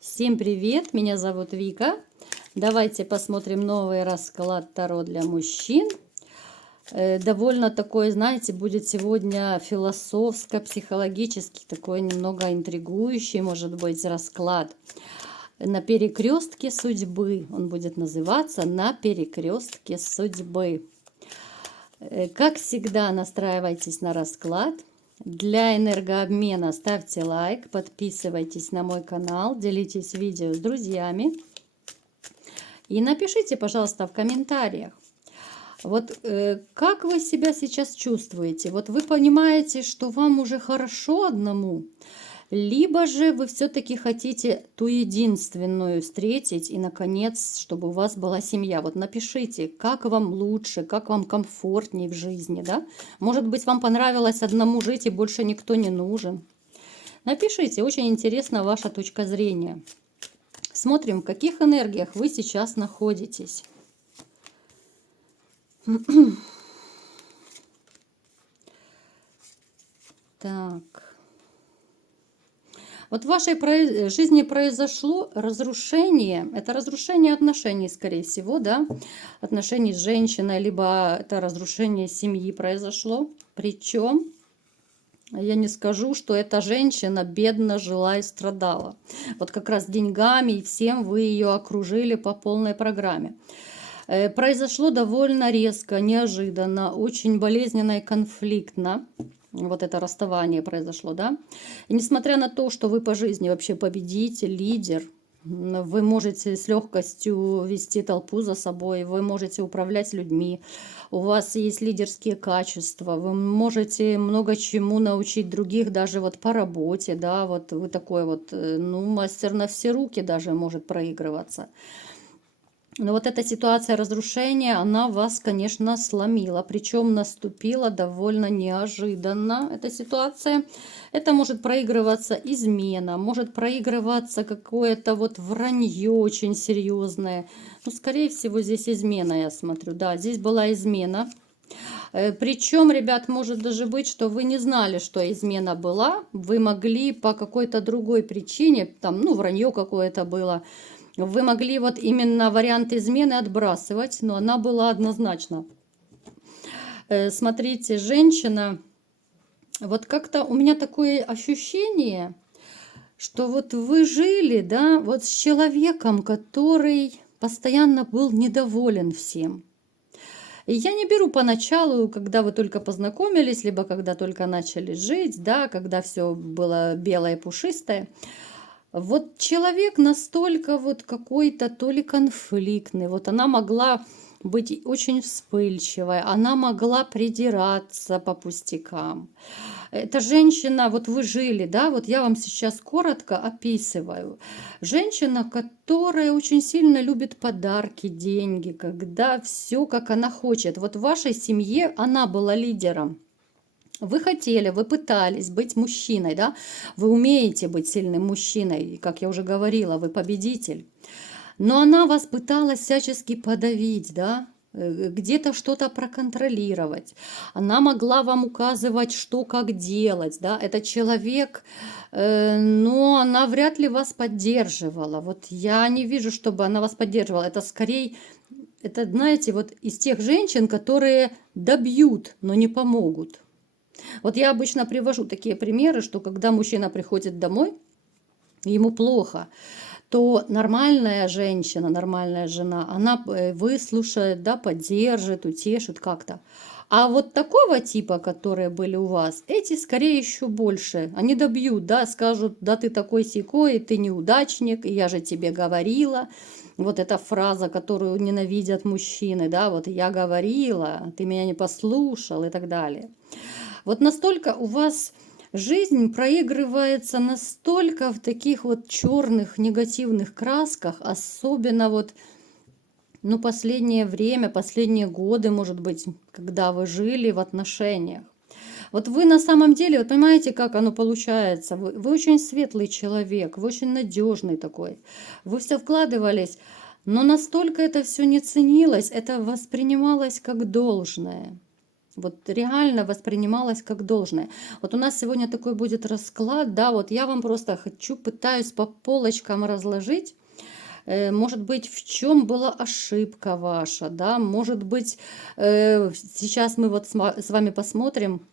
Всем привет, меня зовут Вика. Давайте посмотрим новый расклад Таро для мужчин. Довольно такой, знаете, будет сегодня философско-психологический, такой немного интригующий, может быть, расклад. На перекрестке судьбы. Он будет называться «На перекрестке судьбы». Как всегда, настраивайтесь на расклад. Для энергообмена ставьте лайк, подписывайтесь на мой канал, делитесь видео с друзьями. И напишите, пожалуйста, в комментариях, вот как вы себя сейчас чувствуете? Вот вы понимаете, что вам уже хорошо одному, либо же вы все-таки хотите ту единственную встретить и, наконец, чтобы у вас была семья. Вот напишите, как вам лучше, как вам комфортнее в жизни, да? Может быть, вам понравилось одному жить и больше никто не нужен. Напишите, очень интересна ваша точка зрения. Смотрим, в каких энергиях вы сейчас находитесь. Так. Вот в вашей жизни произошло разрушение. Это разрушение отношений, скорее всего, да? Отношений с женщиной, либо это разрушение семьи произошло. Причем, я не скажу, что эта женщина бедно жила и страдала. Вот как раз деньгами и всем вы ее окружили по полной программе. Произошло довольно резко, неожиданно, очень болезненно и конфликтно. Вот это расставание произошло, да. И несмотря на то, что вы по жизни вообще победитель, лидер, вы можете с легкостью вести толпу за собой, вы можете управлять людьми, у вас есть лидерские качества, вы можете много чему научить других даже вот по работе, да, вот вы такой вот, ну, мастер на все руки даже может проигрываться. Но вот эта ситуация разрушения, она вас, конечно, сломила. Причем наступила довольно неожиданно эта ситуация. Это может проигрываться измена, может проигрываться какое-то вот вранье очень серьезное. Ну, скорее всего, здесь измена, я смотрю. Да, здесь была измена. Причем, ребят, может даже быть, что вы не знали, что измена была. Вы могли по какой-то другой причине, там, ну, вранье какое-то было, вы могли вот именно вариант измены отбрасывать, но она была однозначно. Смотрите, женщина, вот как-то у меня такое ощущение, что вот вы жили, да, вот с человеком, который постоянно был недоволен всем. И я не беру поначалу, когда вы только познакомились, либо когда только начали жить, да, когда все было белое и пушистое. Вот человек настолько вот какой-то то ли конфликтный, вот она могла быть очень вспыльчивой, она могла придираться по пустякам. Эта женщина, вот вы жили, да, вот я вам сейчас коротко описываю. Женщина, которая очень сильно любит подарки, деньги, когда все как она хочет. Вот в вашей семье она была лидером. Вы хотели, вы пытались быть мужчиной, да? Вы умеете быть сильным мужчиной, как я уже говорила, вы победитель. Но она вас пыталась всячески подавить, да? Где-то что-то проконтролировать. Она могла вам указывать, что как делать, да? Это человек, но она вряд ли вас поддерживала. Вот я не вижу, чтобы она вас поддерживала. Это скорее, это, знаете, вот из тех женщин, которые добьют, но не помогут. Вот я обычно привожу такие примеры, что когда мужчина приходит домой, ему плохо, то нормальная женщина, нормальная жена, она выслушает, да, поддержит, утешит как-то. А вот такого типа, которые были у вас, эти скорее еще больше. Они добьют, да, скажут, да ты такой сякой, ты неудачник, и я же тебе говорила. Вот эта фраза, которую ненавидят мужчины, да, вот я говорила, ты меня не послушал и так далее. Вот настолько у вас жизнь проигрывается настолько в таких вот черных негативных красках, особенно вот, ну, последнее время, последние годы, может быть, когда вы жили в отношениях. Вот вы на самом деле, вот понимаете, как оно получается? Вы очень светлый человек, вы очень надежный такой. Вы все вкладывались, но настолько это все не ценилось, это воспринималось как должное. Вот реально воспринималось как должное. Вот у нас сегодня такой будет расклад, да, вот я вам просто пытаюсь по полочкам разложить, может быть, в чем была ошибка ваша, да, может быть, сейчас мы вот с вами посмотрим,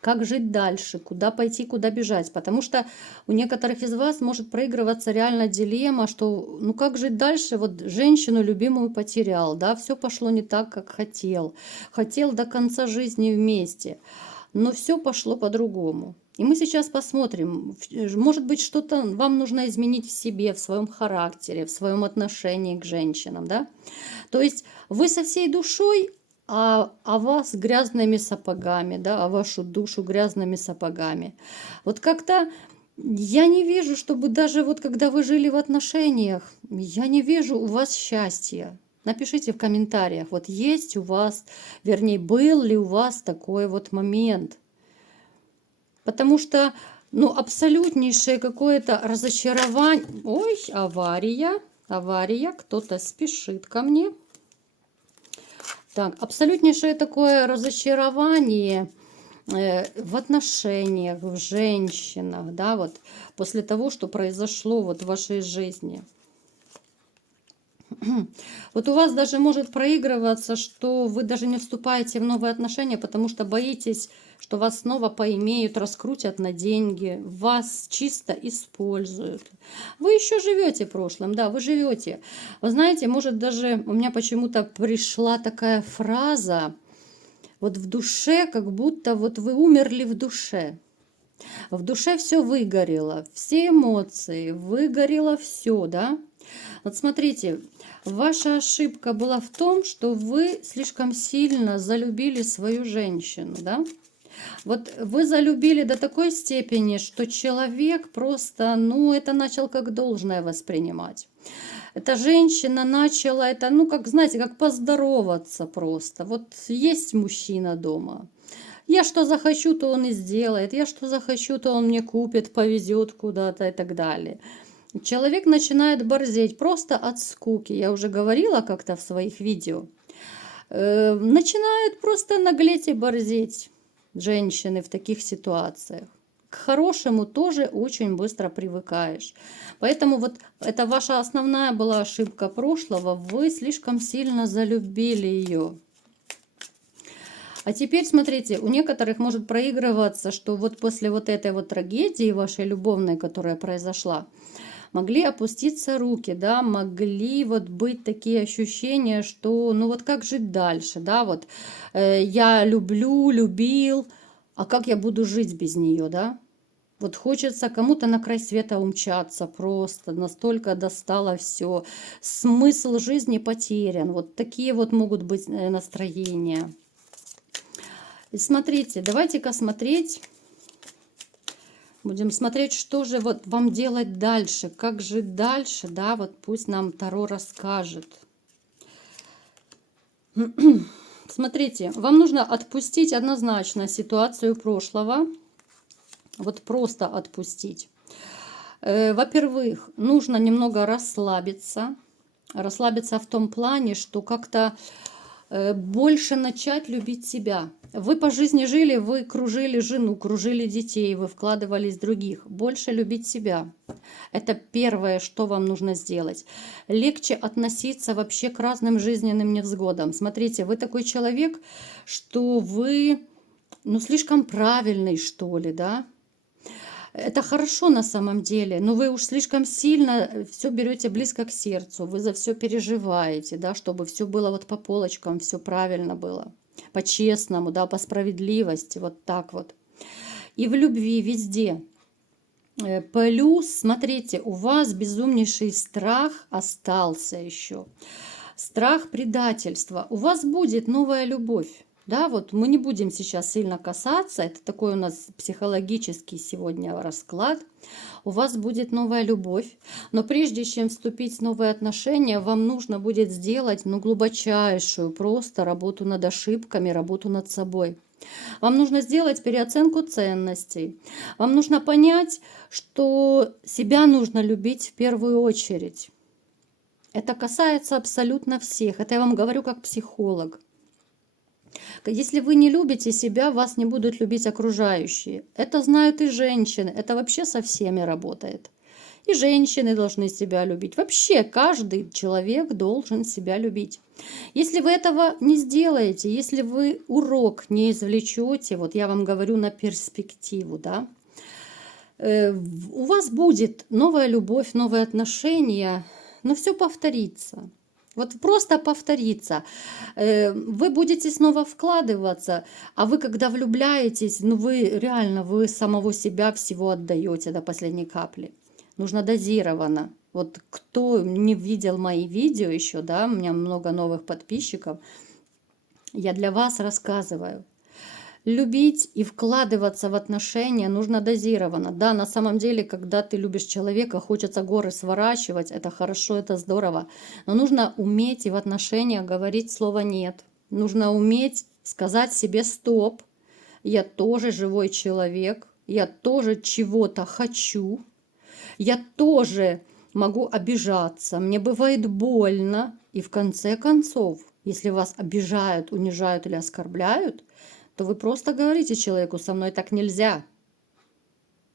как жить дальше, куда пойти, куда бежать. Потому что у некоторых из вас может проигрываться реально дилемма, что ну как жить дальше, вот женщину любимую потерял, да, все пошло не так, как хотел. Хотел до конца жизни вместе, но все пошло по-другому. И мы сейчас посмотрим, может быть, что-то вам нужно изменить в себе, в своем характере, в своем отношении к женщинам, да. То есть вы со всей душой, а вас грязными сапогами, да, а вашу душу грязными сапогами. Вот как-то я не вижу, чтобы даже вот когда вы жили в отношениях, я не вижу у вас счастья. Напишите в комментариях, вот есть у вас, вернее, был ли у вас такой вот момент. Потому что, ну, абсолютнейшее какое-то разочарование. Ой, авария, кто-то спешит ко мне. Так, абсолютнейшее такое разочарование в отношениях, в женщинах, да, вот после того, что произошло вот в вашей жизни. Вот у вас даже может проигрываться, что вы даже не вступаете в новые отношения, потому что боитесь, что вас снова поимеют, раскрутят на деньги, вас чисто используют. Вы еще живете прошлым, да, вы живете. Вы знаете, может даже у меня почему-то пришла такая фраза, вот в душе, как будто вот вы умерли в душе. В душе все выгорело, все эмоции, выгорело все, да. Вот смотрите, ваша ошибка была в том, что вы слишком сильно залюбили свою женщину, да? Вот вы залюбили до такой степени, что человек просто, ну, это начал как должное воспринимать. Эта женщина начала это, ну, как, знаете, как поздороваться просто. Вот есть мужчина дома. Я что захочу, то он и сделает. Я что захочу, то он мне купит, повезет куда-то и так далее. Человек начинает борзеть просто от скуки. Я уже говорила как-то в своих видео. Начинают просто наглеть и борзеть женщины в таких ситуациях. К хорошему тоже очень быстро привыкаешь. Поэтому вот это ваша основная была ошибка прошлого. Вы слишком сильно залюбили ее. А теперь смотрите, у некоторых может проигрываться, что вот после вот этой вот трагедии вашей любовной, которая произошла, могли опуститься руки, да, могли вот быть такие ощущения, что ну вот как жить дальше, да, вот я люблю, любил, а как я буду жить без нее, да? Вот хочется кому-то на край света умчаться просто, настолько достало все, смысл жизни потерян, вот такие вот могут быть настроения. И смотрите, давайте-ка смотреть. Будем смотреть, что же вот вам делать дальше, как жить дальше, да, вот пусть нам Таро расскажет. Смотрите, вам нужно отпустить однозначно ситуацию прошлого, вот просто отпустить. Во-первых, нужно немного расслабиться, расслабиться в том плане, что как-то больше начать любить себя. Вы по жизни жили, вы кружили жену, кружили детей, вы вкладывались в других. Больше любить себя. Это первое, что вам нужно сделать. Легче относиться вообще к разным жизненным невзгодам. Смотрите, вы такой человек, что вы, ну, слишком правильный, что ли, да? Это хорошо на самом деле, но вы уж слишком сильно все берете близко к сердцу, вы за все переживаете, да, чтобы все было вот по полочкам, все правильно было, по-честному, да, по справедливости, вот так вот. И в любви везде. Плюс, смотрите, у вас безумнейший страх остался еще. Страх предательства. У вас будет новая любовь. Да, вот мы не будем сейчас сильно касаться, это такой у нас психологический сегодня расклад. У вас будет новая любовь, но прежде чем вступить в новые отношения, вам нужно будет сделать, ну, глубочайшую просто работу над ошибками, работу над собой. Вам нужно сделать переоценку ценностей. Вам нужно понять, что себя нужно любить в первую очередь. Это касается абсолютно всех. Это я вам говорю как психолог. Если вы не любите себя, вас не будут любить окружающие. Это знают и женщины. Это вообще со всеми работает. И женщины должны себя любить. Вообще каждый человек должен себя любить. Если вы этого не сделаете, если вы урок не извлечете, вот я вам говорю на перспективу, да, у вас будет новая любовь, новые отношения, но все повторится. Вот просто повторится. Вы будете снова вкладываться, а вы, когда влюбляетесь, ну вы реально, вы самого себя всего отдаете до последней капли. Нужно дозированно. Вот кто не видел мои видео еще, да, у меня много новых подписчиков, я для вас рассказываю. Любить и вкладываться в отношения нужно дозированно. Да, на самом деле, когда ты любишь человека, хочется горы сворачивать, это хорошо, это здорово. Но нужно уметь и в отношениях говорить слово «нет». Нужно уметь сказать себе «стоп». Я тоже живой человек, я тоже чего-то хочу, я тоже могу обижаться, мне бывает больно. И в конце концов, если вас обижают, унижают или оскорбляют, то вы просто говорите человеку: со мной так нельзя.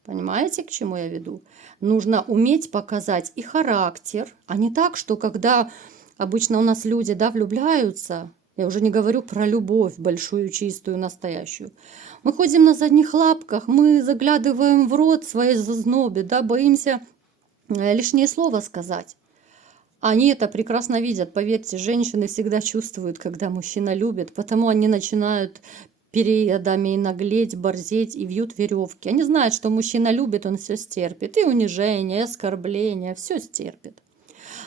Понимаете, к чему я веду? Нужно уметь показать и характер, а не так, что когда обычно у нас люди, да, влюбляются, я уже не говорю про любовь большую, чистую, настоящую. Мы ходим на задних лапках, мы заглядываем в рот своей зазнобе, да, боимся лишнее слово сказать. Они это прекрасно видят. Поверьте, женщины всегда чувствуют, когда мужчина любит, потому они начинают периодами наглеть, борзеть и вьют веревки. Они знают, что мужчина любит, он все стерпит. И унижение, и оскорбление, все стерпит.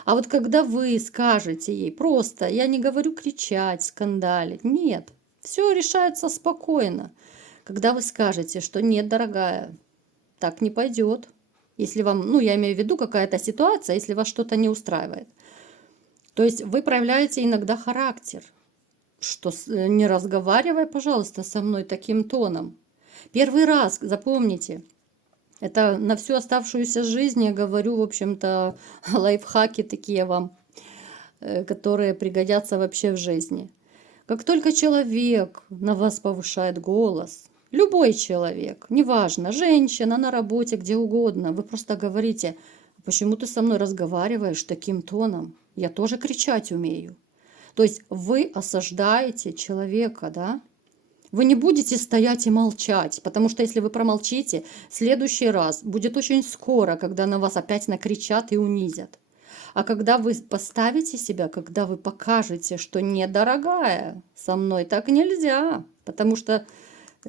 А вот когда вы скажете ей просто, я не говорю кричать, скандалить, нет, все решается спокойно. Когда вы скажете, что нет, дорогая, так не пойдет. Если вам, ну, я имею в виду какая-то ситуация, если вас что-то не устраивает. То есть вы проявляете иногда характер, что не разговаривай, пожалуйста, со мной таким тоном. Первый раз, запомните, это на всю оставшуюся жизнь я говорю, в общем-то, лайфхаки такие вам, которые пригодятся вообще в жизни. Как только человек на вас повышает голос, любой человек, неважно, женщина, на работе, где угодно, вы просто говорите: почему ты со мной разговариваешь таким тоном? Я тоже кричать умею. То есть вы осаждаете человека, да? Вы не будете стоять и молчать, потому что если вы промолчите, следующий раз будет очень скоро, когда на вас опять накричат и унизят. А когда вы поставите себя, когда вы покажете, что не, дорогая, со мной так нельзя, потому что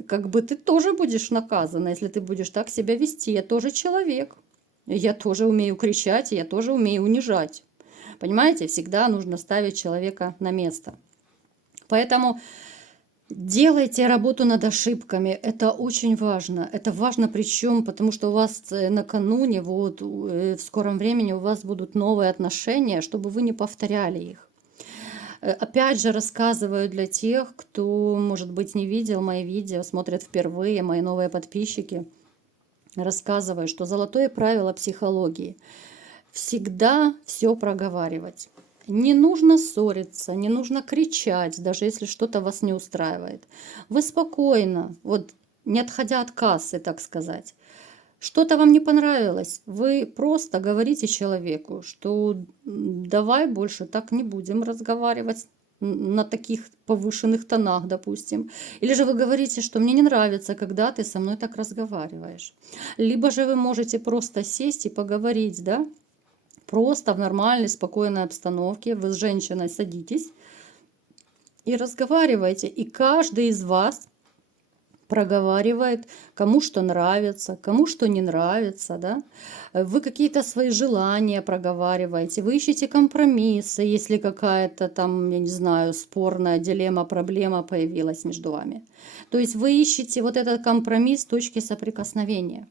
как бы ты тоже будешь наказана, если ты будешь так себя вести. Я тоже человек, я тоже умею кричать, я тоже умею унижать. Понимаете, всегда нужно ставить человека на место. Поэтому делайте работу над ошибками. Это очень важно. Это важно причем, потому что у вас накануне, вот в скором времени у вас будут новые отношения, чтобы вы не повторяли их. Опять же, рассказываю для тех, кто, может быть, не видел мои видео, смотрят впервые, мои новые подписчики. Рассказываю, что золотое правило психологии – всегда все проговаривать. Не нужно ссориться, не нужно кричать, даже если что-то вас не устраивает. Вы спокойно, вот не отходя от кассы, так сказать. Что-то вам не понравилось, вы просто говорите человеку, что давай больше так не будем разговаривать на таких повышенных тонах, допустим. Или же вы говорите, что мне не нравится, когда ты со мной так разговариваешь. Либо же вы можете просто сесть и поговорить, да? Просто в нормальной, спокойной обстановке вы с женщиной садитесь и разговариваете. И каждый из вас проговаривает, кому что нравится, кому что не нравится. Да? Вы какие-то свои желания проговариваете, вы ищете компромиссы, если какая-то там, я не знаю, спорная дилемма, проблема появилась между вами. То есть вы ищете вот этот компромисс, точки соприкосновения.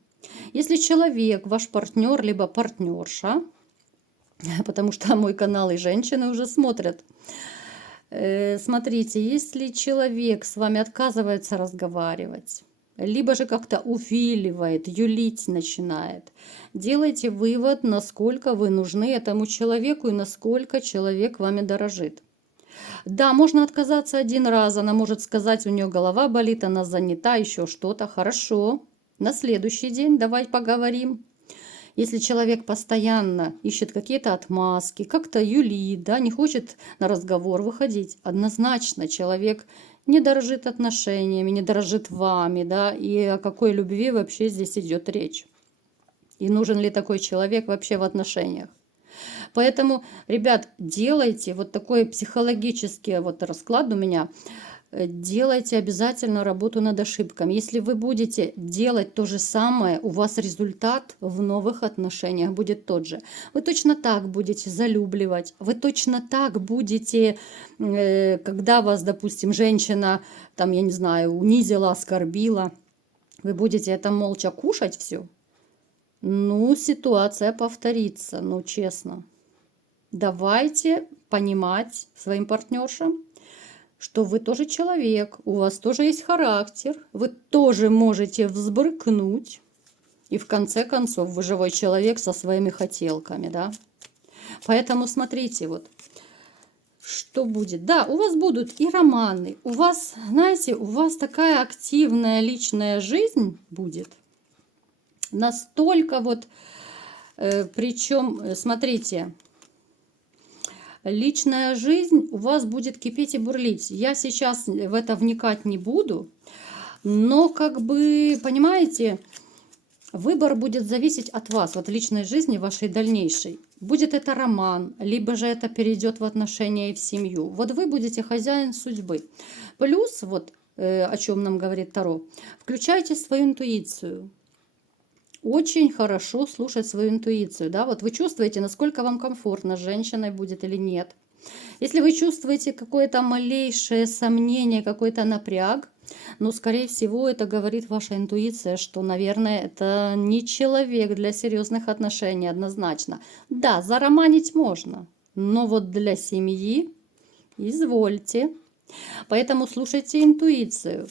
Если человек, ваш партнер, либо партнерша, потому что мой канал и женщины уже смотрят. Смотрите, если человек с вами отказывается разговаривать, либо же как-то увиливает, юлить начинает, делайте вывод, насколько вы нужны этому человеку и насколько человек вами дорожит. Да, можно отказаться один раз, она может сказать, у нее голова болит, она занята, еще что-то. Хорошо, на следующий день давай поговорим. Если человек постоянно ищет какие-то отмазки, как-то юлит, да, не хочет на разговор выходить, однозначно человек не дорожит отношениями, не дорожит вами, да, и о какой любви вообще здесь идет речь. И нужен ли такой человек вообще в отношениях. Поэтому, ребят, делайте вот такой психологический вот расклад у меня. Делайте обязательно работу над ошибками. Если вы будете делать то же самое, у вас результат в новых отношениях будет тот же. Вы точно так будете залюбливать, вы точно так будете, когда вас, допустим, женщина, там, я не знаю, унизила, оскорбила, вы будете это молча кушать все. Ну, ситуация повторится, ну, честно. Давайте понимать своим партнершам, что вы тоже человек, у вас тоже есть характер, вы тоже можете взбрыкнуть. И в конце концов вы живой человек со своими хотелками, да. Поэтому смотрите, вот, что будет. Да, у вас будут и романы, у вас, знаете, у вас такая активная личная жизнь будет. Настолько вот, причем, смотрите, личная жизнь у вас будет кипеть и бурлить. Я сейчас в это вникать не буду, но как бы, понимаете, выбор будет зависеть от вас, от личной жизни вашей дальнейшей. Будет это роман, либо же это перейдет в отношения и в семью. Вот вы будете хозяин судьбы. Плюс, вот о чем нам говорит Таро, включайте свою интуицию. Очень хорошо слушать свою интуицию, да, вот вы чувствуете, насколько вам комфортно с женщиной будет или нет. Если вы чувствуете какое-то малейшее сомнение, какой-то напряг, ну, скорее всего, это говорит ваша интуиция, что, наверное, это не человек для серьезных отношений однозначно. Да, зароманить можно, но вот для семьи извольте. Поэтому слушайте интуицию.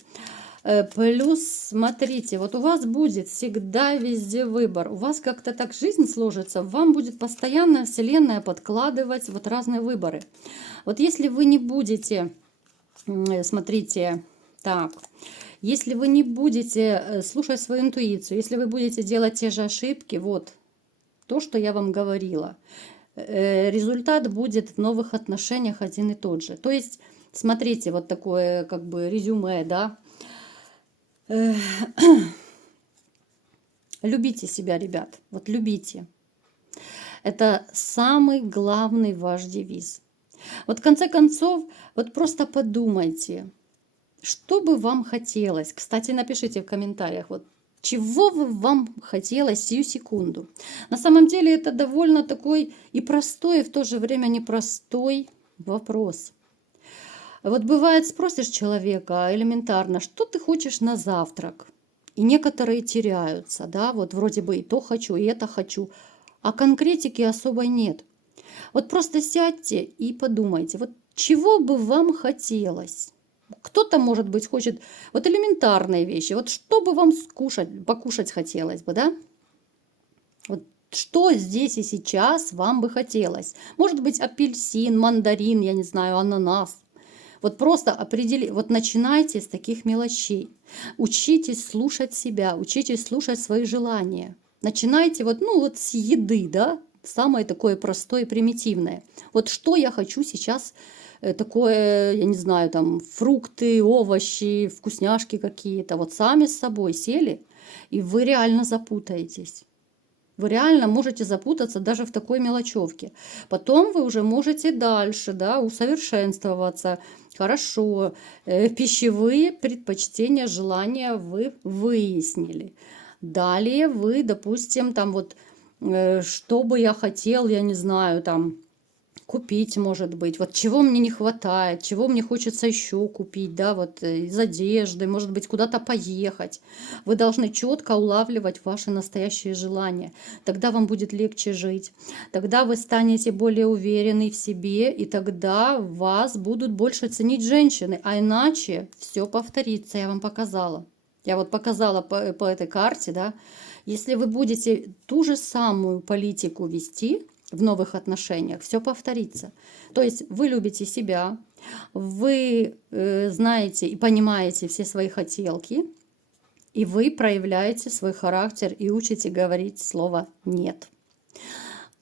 Плюс, смотрите, вот у вас будет всегда везде выбор. У вас как-то так жизнь сложится, вам будет постоянно Вселенная подкладывать вот разные выборы. Вот если вы не будете, смотрите, так, если вы не будете слушать свою интуицию, если вы будете делать те же ошибки, вот то, что я вам говорила, результат будет в новых отношениях один и тот же. То есть, смотрите, вот такое как бы резюме, да. Любите себя, ребят, вот любите. Это самый главный ваш девиз. Вот в конце концов, вот просто подумайте, что бы вам хотелось. Кстати, напишите в комментариях, вот чего бы вам хотелось сию секунду. На самом деле это довольно такой и простой, и в то же время непростой вопрос. Вот бывает, спросишь человека элементарно, что ты хочешь на завтрак? И некоторые теряются, да, вот вроде бы и то хочу, и это хочу, а конкретики особой нет. Вот просто сядьте и подумайте, вот чего бы вам хотелось? Кто-то, может быть, хочет вот элементарные вещи, вот что бы вам покушать хотелось бы, да? Вот что здесь и сейчас вам бы хотелось? Может быть, апельсин, мандарин, я не знаю, ананас. Вот просто вот начинайте с таких мелочей. Учитесь слушать себя, учитесь слушать свои желания. Начинайте вот, ну вот с еды, да, самое такое простое и примитивное. Вот что я хочу сейчас такое, я не знаю, там фрукты, овощи, вкусняшки какие-то. Вот сами с собой сели, и вы реально запутаетесь. Вы реально можете запутаться даже в такой мелочевке. Потом вы уже можете дальше, да, усовершенствоваться. Хорошо, пищевые предпочтения, желания вы выяснили. Далее вы, допустим, там вот, что бы я хотел, я не знаю, там, купить, может быть, вот чего мне не хватает, чего мне хочется еще купить, да, вот из одежды, может быть, куда-то поехать. Вы должны четко улавливать ваши настоящие желания. Тогда вам будет легче жить, тогда вы станете более уверены в себе, и тогда вас будут больше ценить женщины, а иначе все повторится, я вам показала. Я вот показала по этой карте, да, если вы будете ту же самую политику вести в новых отношениях, все повторится. То есть вы любите себя, вы знаете и понимаете все свои хотелки, и вы проявляете свой характер и учите говорить слово «нет».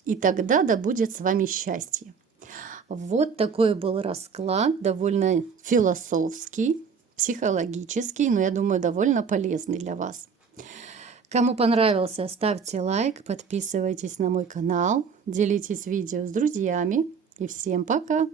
И тогда да будет с вами счастье. Вот такой был расклад, довольно философский, психологический, но я думаю, довольно полезный для вас. Кому понравился, ставьте лайк, подписывайтесь на мой канал, делитесь видео с друзьями. И всем пока!